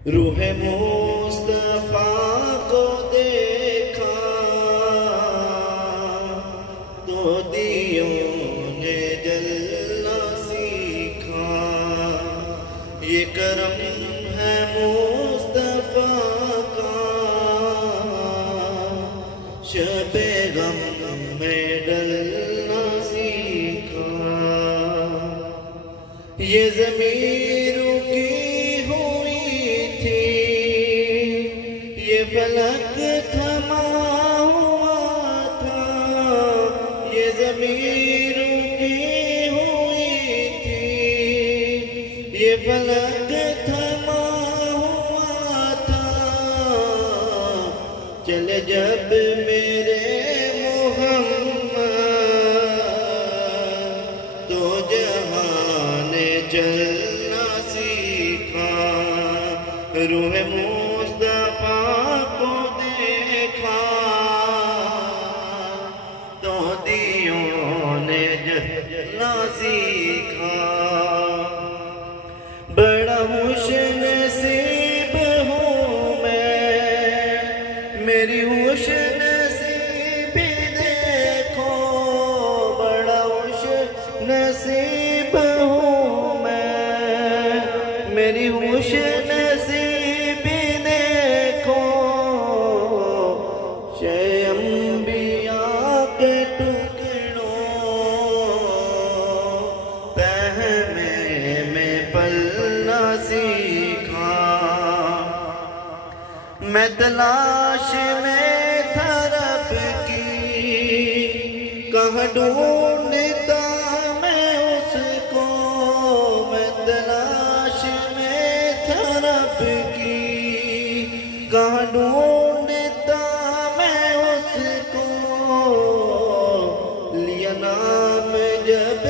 रूह मुस्तफा को देखा तो दियों ने जलना सीखा। ये करम है मुस्तफा का, शबे गम में डलना सीखा। ये ज़मीर रुकी फलक थमा हुआ था, ये ज़मीर रुकी हुई थी, ये फलक थमा हुआ था। चले जब मेरे मोहम्मद तो जहां ने चलना सीखा। रूह मुस्तफा को देखा तो दियों ने जलना सीखा। बड़ा खुशनसीब हूँ मैं, मेरी खुशनसीबी देखो। बड़ा खुशनसीब हूँ मैं, मेरी खुशनसीबी देखो। अंबिया के टुकड़ों पहने में पलना सीखा। मैं तलाश में था रब की, कहाँ ढूंढता मैं उसको। मैं तलाश में था रब की, कहाँ ढूंढता मैं उसको। लिया नाम जब